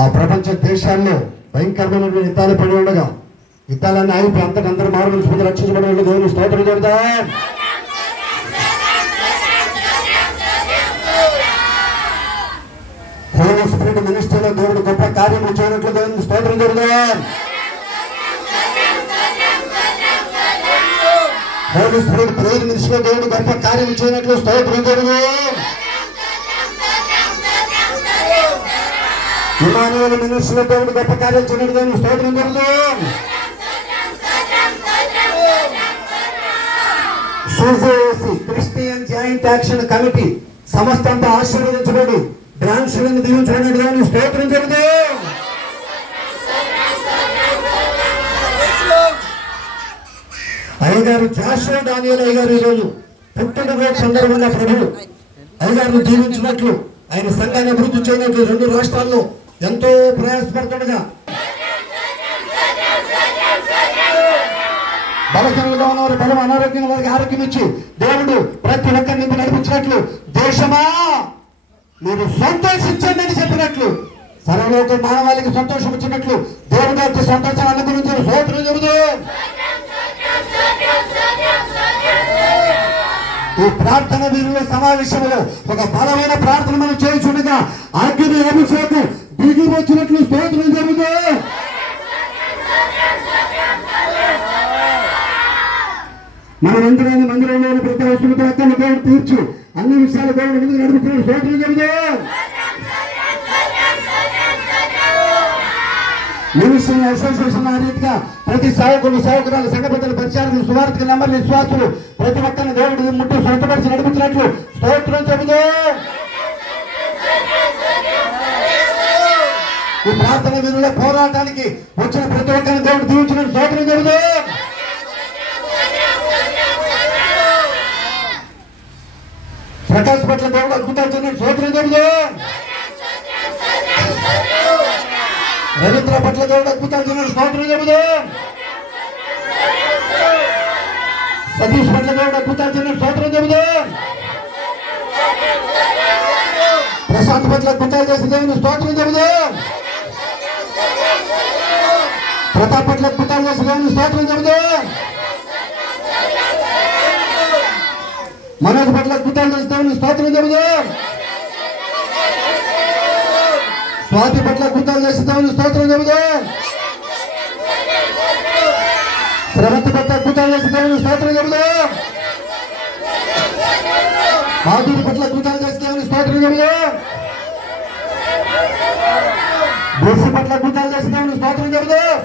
ఆ ప్రపంచ దేశాల్లో భయంకరమైనటువంటి యుద్ధాలు పడి ఉండగా యుద్ధాలన్నీ ఆగిపోయి అందరూ మానవులు రక్షించబడి ఉండే దేవుని స్తోత్రం చెబుతాం. హోలీ స్పిరిట్ మినిస్ట్రీలో దేవుడు గొప్ప కార్యములు చేయనట్లు దేవుని స్తోత్రం చెబుతాం. హోలీ స్పిరిట్ ప్రేయర్ మినిస్ట్రీలో దేవుడు గొప్ప కార్యములు చేయనట్లు స్తోత్రం చెబుతాం. ఇమానుయేలు మినిస్ట్రీలో దేవుడు గొప్ప కార్యాలు చేయనట్లు దేవుని స్తోత్రం చెబుతాం. CJAC Christian joint action committee సమస్తంతా ఆశీర్వదించబడి బ్రాంచ్లను దీవించబడినట్టు దేవుని స్తోత్రం చెబుతాం. అయ్యగారు జాషువా డానియేల్ అయ్యగారు ఈరోజు పుట్టినరోజు సందర్భంగా ప్రభువు అయ్యగారిని దీవించినట్లు ఆయన సంఘాన్ని అభివృద్ధి చేయనట్లు 2 రాష్ట్రాల్లో ఎంతో ప్రయాసపడుతుండగా బలహీనంగా ఉన్నవారు బలం, అనారోగ్యంగా వారికి ఆరోగ్యం ఇచ్చి దేవుడు ప్రతి ఒక్కరిని నడిపించినట్లు దేశమా మీరు సంతోషించండి అని చెప్పినట్లు సర్వలోక మానవాళికి సంతోషం ఇచ్చినట్లు దేవుడి గారి సంతోషం అనుగురించిన స్తోత్రం చెబుతాం. ఈ ప్రార్థన వీరుల సమావేశంలో ఒక బలమైన ప్రార్థన మనం చేయించుండగా అగ్ని అభిషేకం దిగి వచ్చినట్లు స్తోత్రం చెబుతాం. మన మందిరంలో ప్రతి వస్తువులతో అక్కడిని దేవుడు తీర్చి అన్ని విషయాలు దేవుడు ముందుకు నడుపుతున్న స్తోత్రం చెబుతాం. మినిస్ట్రీ అసోసియేషన్ ఆ రీతిగా ప్రతి సేవకురాలు సంఘ పెద్దలు పరిచారకులు సువార్తిక నెంబర్లు విశ్వాసులు ప్రతి ఒక్కరిని దేవుడు ముట్టు స్వస్థపరిచి నడుపుతున్నట్లు స్తోత్రం చెబుతాం. ఈ ప్రార్థన వీరుల పోరాటానికి వచ్చిన ప్రతి ఒక్కరిని దేవుడు దీవించిన స్తోత్రం చెబుతాం. ప్రకాశ్ పట్ల దేవుడు అద్భుతాలు చేసిన స్తోత్రం చెబుతాం. రవీంద్ర పట్ల దేవుడు అద్భుతాలు చేసిన స్తోత్రం చెబుతాం. సతీష్ పట్ల దేవుడు అద్భుతాలు చేసిన స్తోత్రం చెబుతాం. ప్రశాంత్ పట్ల అద్భుతాలు చేసిన దేవుని స్తోత్రం చెబుతాం. ప్రతాప్ పట్ల అద్భుతాలు చేసిన దేవుని స్తోత్రం చెబుతాం. మనోజ్ పట్ల అద్భుతాలు చేసిన దేవుని స్తోత్రం చెబుతాం. స్వాతి పట్ల అద్భుతాలు చేసిన దేవుని స్తోత్రం చెబుతాం. శ్రవంతి పట్ల అద్భుతాలు చేసిన దేవుని స్తోత్రం చెబుతాం. మాధురి పట్ల అద్భుతాలు చేసిన దేవుని స్తోత్రం చెబుతాం. బోసి పట్ల అద్భుతాలు చేసిన దేవుని స్తోత్రం చెబుతాం.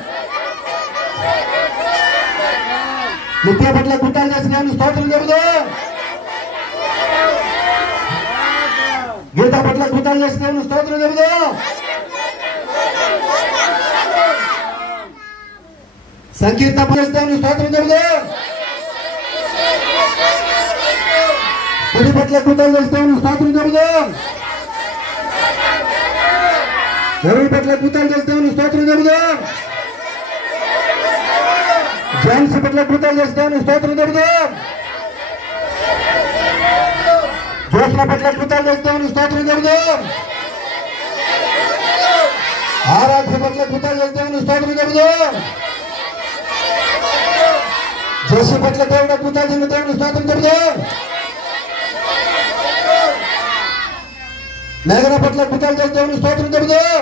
నిత్య పట్ల అద్భుతాలు చేసిన దేవుని స్తోత్రం చెబుతాం. గీత పట్ల అద్భుతాలు చేసిన దేవుని స్తోత్రం చెబుతాం. సంకీర్తన చేసిన దేవుని స్తోత్రం చెబుతాం. స్థుతి పట్ల అద్భుతాలు చేసిన దేవుని స్తోత్రం చెబుతాం. ఎవరి పట్ల అద్భుతాలు చేసిన దేవుని స్తోత్రం చెబుతాం. జాన్స్ పట్ల అద్భుతాలు చేసిన దేవుని స్తోత్రం చెబుతాం. జ్యోత్స్న పట్ల అద్భుతాలు చేసిన దేవుని స్తోత్రం చెబుతాం. ఆరాధ్య పట్ల అద్భుతాలు చేసిన దేవుని స్తోత్రం చెబుతాం. జేసీ పట్ల దేవుడు అద్భుతాలు చేసిన దేవుని స్తోత్రం చెబుతాం. మేఘన పట్ల అద్భుతాలు చేసిన దేవుని స్తోత్రం చెబుతాం.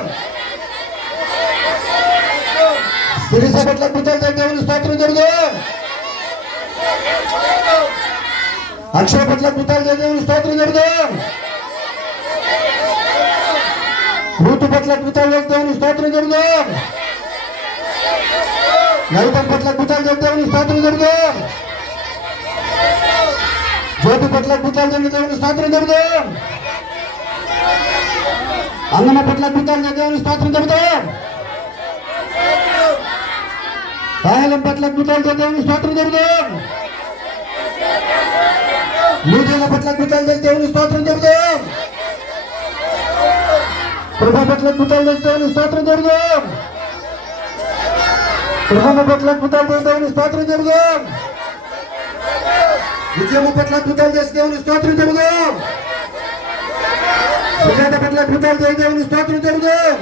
శిరీష పట్ల అద్భుతాలు చేసిన దేవుని స్తోత్రం చెబుతాం. అక్షయ పట్ల అద్భుతాలు చేసిన దేవుని స్తోత్రం చెబుతాం. ఋతు పట్ల అద్భుతాలు చేసిన దేవుని స్తోత్రం చెబుతాం. నైతం పట్ల అద్భుతాలు చేసిన దేవుని స్తోత్రం చెబుతాం. జ్యోతి పట్ల అద్భుతాలు చేసిన దేవుని స్తోత్రం చెబుతాం. అన్నమ పట్ల అద్భుతాలు చేసిన దేవుని స్తోత్రం చెబుతాం. పాయలం పట్ల అద్భుతాలు చేసిన దేవుని స్తోత్రం చెబుతాం. మీడియాల పట్ల అద్భుతాలు చేసిన దేవుని స్తోత్రం చెబుతాం. ప్రభా పట్ల అద్భుతాలు చేసిన దేవుని స్తోత్రం చెబుతాం. ప్రభావ పట్ల అద్భుతాలు చేసిన దేవుని స్తోత్రం చెబుతాం. విజయము పట్ల అద్భుతాలు చేసిన దేవుని స్తోత్రం చెబుతాం. సుజాత పట్ల కృతజ్ఞతలు దేవుని స్తోత్రం చెబుదాం.